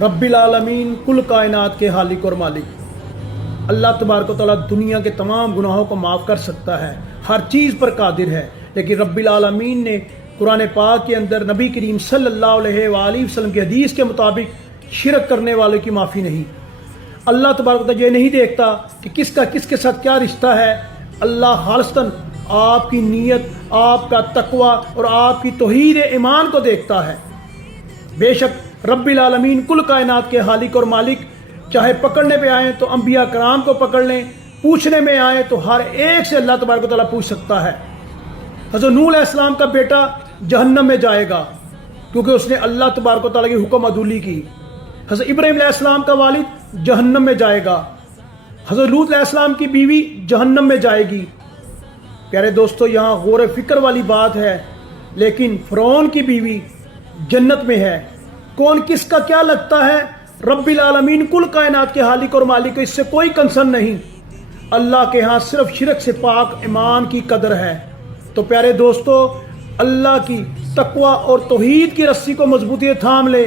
रब्बिल आलमीन कुल कायनात के हालिक और मालिक अल्लाह तबारक व तआला दुनिया के तमाम गुनाहों को माफ़ कर सकता है, हर चीज़ पर कादिर है। लेकिन रब्बिल आलमीन ने कुरान पाक के अंदर नबी करीम सल्लल्लाहु अलैहि वसल्लम की हदीस के मुताबिक शिरक करने वालों की माफ़ी नहीं। अल्लाह तबारक व तआला ये नहीं देखता कि किसका किसके साथ क्या रिश्ता है। अल्लाह खालिस्तन आपकी नीयत, आपका तकवा और आपकी तौहीद ईमान को देखता है। बेशक रब्बिल आलमीन कुल कायनात के हालिक और मालिक, चाहे पकड़ने पे आए तो अंबिया कराम को पकड़ लें, पूछने में आए तो हर एक से अल्लाह तबारक व तआला पूछ सकता है। हज़रत नूह अलैहिस्सलाम का बेटा जहन्नम में जाएगा क्योंकि उसने अल्लाह तबारक व तआला की हुक्म अदूली की। हज़रत इब्राहीम अलैहिस्सलाम का वालिद जहन्नम में जाएगा। हज़रत लूत अलैहिस्सलाम की बीवी जहन्नम में जाएगी। प्यारे दोस्तों, यहाँ गौर फिक्र वाली बात है, लेकिन फ़िरौन की बीवी जन्नत में है। कौन किसका क्या लगता है, रब्बिल आलमीन कुल कायनात के हालिक और मालिक को इससे कोई कंसर्न नहीं। अल्लाह के यहाँ सिर्फ शिरक से पाक ईमान की कदर है। तो प्यारे दोस्तों, अल्लाह की तकवा और तौहीद की रस्सी को मजबूती थाम ले,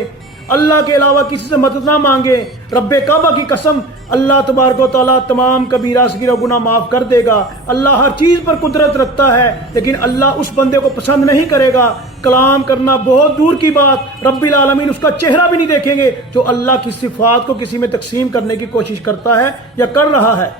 अल्लाह के अलावा किसी से मदद ना मांगे। रब्बे काबा की कसम, अल्लाह तबारक व तआला तमाम कबीरा सगीरा गुनाह माफ़ कर देगा। अल्लाह हर चीज़ पर कुदरत रखता है, लेकिन अल्लाह उस बंदे को पसंद नहीं करेगा। कलाम करना बहुत दूर की बात, रब्बिल आलमीन उसका चेहरा भी नहीं देखेंगे जो अल्लाह की सिफात को किसी में तकसीम करने की कोशिश करता है या कर रहा है।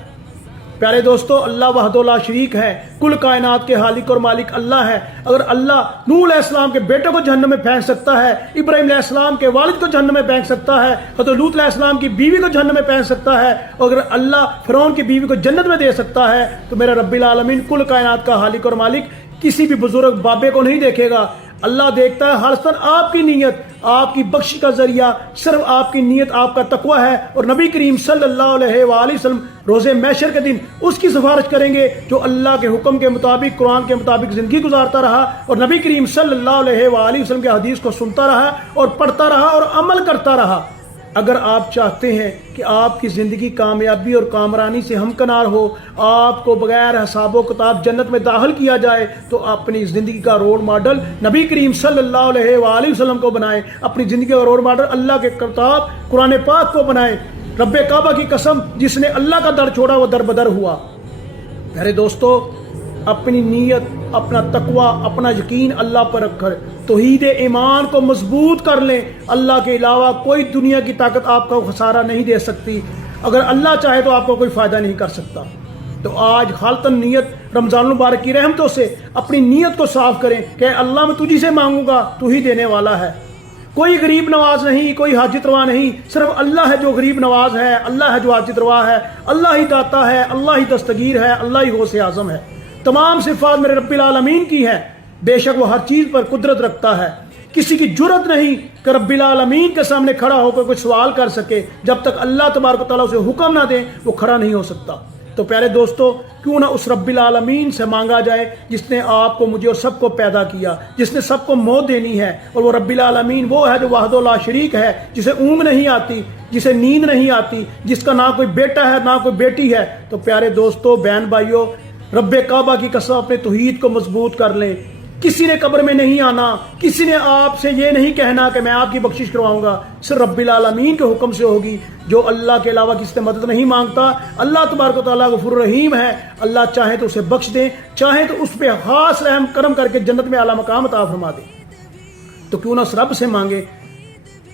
प्यारे दोस्तों, अल्लाह वहदहु ला शरीक है, कुल कायनात के हालिक और मालिक अल्लाह है। अगर अल्लाह नूह अलैहिस्सलाम के बेटे को जहन्नम में फेंक सकता है, इब्राहीम अलैहिस्सलाम के वालिद को जहन्नम में फेंक सकता है, हज़रत लूत अलैहिस्सलाम की बीवी को जहन्नम में फेंक सकता है, और अगर अल्लाह फ़िरौन की बीवी को जन्नत में दे सकता है, तो मेरा रब्बिल आलमीन कुल कायनात का हालिक और मालिक किसी भी बुजुर्ग बाबे को नहीं देखेगा। अल्लाह देखता है खालिस्तन आपकी नीयत, आपकी बख्शी का जरिया सिर्फ आपकी नीयत, आपका तकवा है। और नबी करीम सल्लल्लाहु अलैहि वसल्लम रोज़े महशर के दिन उसकी सिफारिश करेंगे जो अल्लाह के हुक्म के मुताबिक, कुरान के मुताबिक ज़िंदगी गुजारता रहा और नबी करीम सल्लल्लाहु अलैहि वसल्लम के हदीस को सुनता रहा और पढ़ता रहा और अमल करता रहा। अगर आप चाहते हैं कि आपकी ज़िंदगी कामयाबी और कामरानी से हमकनार हो, आपको बगैर हिसाब किताब जन्नत में दाखिल किया जाए, तो अपनी ज़िंदगी का रोल मॉडल नबी करीम सल्लल्लाहु अलैहि वसल्लम को बनाएं। अपनी ज़िंदगी का रोल मॉडल अल्लाह के किताब कुरान पाक को बनाएं। रब्बे काबा की कसम, जिसने अल्लाह का दर छोड़ा वो दर बदर हुआ। मेरे दोस्तों, अपनी नीयत, अपना तकवा, अपना यकीन अल्लाह पर रखकर तौहीद ईमान को मजबूत कर लें। अल्लाह के अलावा कोई दुनिया की ताकत आपको खसारा नहीं दे सकती। अगर अल्लाह चाहे तो आपको कोई फ़ायदा नहीं कर सकता। तो आज खालतन नीयत रमज़ान मुबारक की रहमतों से अपनी नीयत को साफ करें कि अल्लाह मैं तुझी से मांगूंगा, तू ही देने वाला है। कोई गरीब नवाज नहीं, कोई हाजित रवा नहीं, सिर्फ अल्लाह है जो गरीब नवाज है, अल्लाह है जो हाजित रवा है, अल्लाह ही दाता है, अल्लाह ही दस्तगीर है, अल्लाह ही गौसे आज़म है। तमाम सिफात मेरे रब्बिल आलमीन की है। बेशक वो हर चीज़ पर कुदरत रखता है। किसी की जुर्रत नहीं कि रब्बिल आलमीन के सामने खड़ा होकर कोई सवाल कर सके। जब तक अल्लाह तबारक व तआला उसे हुक्म ना दे, वो खड़ा नहीं हो सकता। तो प्यारे दोस्तों, क्यों ना उस रब्बिल आलमीन से मांगा जाए जिसने आपको, मुझे और सबको पैदा किया, जिसने सबको मौत देनी है। और वो रब्बिल आलमीन वो है जो वहदहु ला शरीक है, जिसे ऊँग नहीं आती, जिसे नींद नहीं आती, जिसका ना कोई बेटा है ना कोई बेटी है। तो प्यारे दोस्तों, बहन भाइयों, रब्बे काबा की कसम अपने तौहीद को मजबूत कर लें। किसी ने कब्र में नहीं आना, किसी ने आपसे ये नहीं कहना कि मैं आपकी बख्शिश करवाऊंगा, सिर्फ रब्बिल आलमीन के हुक्म से होगी। जो अल्लाह के अलावा किसी से मदद नहीं मांगता, अल्लाह तबारक व तआला गफूर रहीम है। अल्लाह चाहे तो उसे बख्श दे, चाहे तो उस पर खास रहम करम करके जन्नत में आला मकाम अता फरमा दे। तो क्यों ना उस रब से मांगे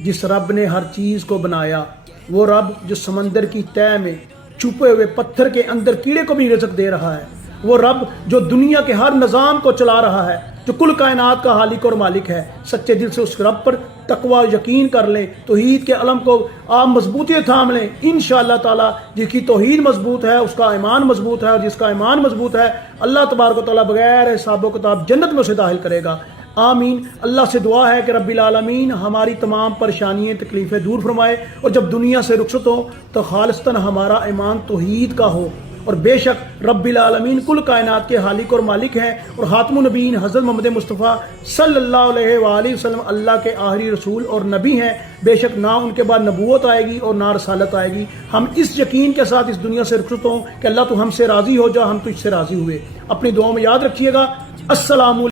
जिस रब ने हर चीज़ को बनाया, वो रब जो समंदर की तह में छुपे हुए पत्थर के अंदर कीड़े को भी रिज़्क दे रहा है, वो रब जो दुनिया के हर निज़ाम को चला रहा है, जो कुल कायनात का हालिक और मालिक है। सच्चे दिल से उस रब पर तकवा यकीन कर लें, तौहीद के अलम को आप मजबूती थाम लें। इंशाअल्लाह ताला जिसकी तौहीद मजबूत है उसका ईमान मजबूत है, और जिसका ईमान मजबूत है अल्लाह तबारक व तआला बगैर हिसाब किताब जन्नत में उसे दाखिल करेगा। आमीन। अल्लाह से दुआ है कि रब्बिल आलमीन हमारी तमाम परेशानियाँ तकलीफ़ें दूर फरमाए, और जब दुनिया से रुखसत हो तो खालिस्तन हमारा ईमान तौहीद का हो। और बेशक रब्बिल आलमीन कुल कायनात के हालिक और मालिक हैं, और खातमुन नबीयीन हज़रत मोहम्मद मुस्तफ़ा सल्लल्लाहु अलैहि वसल्लम अल्लाह के आखिरी रसूल और नबी हैं। बेशक ना उनके बाद नबूवत आएगी और ना रसालत आएगी। हम इस यकीन के साथ इस दुनिया से रुखसत हों कि अल्लाह तू हमसे राज़ी हो जा, हम तुझसे राज़ी हुए। अपनी दुआओं में याद रखिएगा। अस्सलामु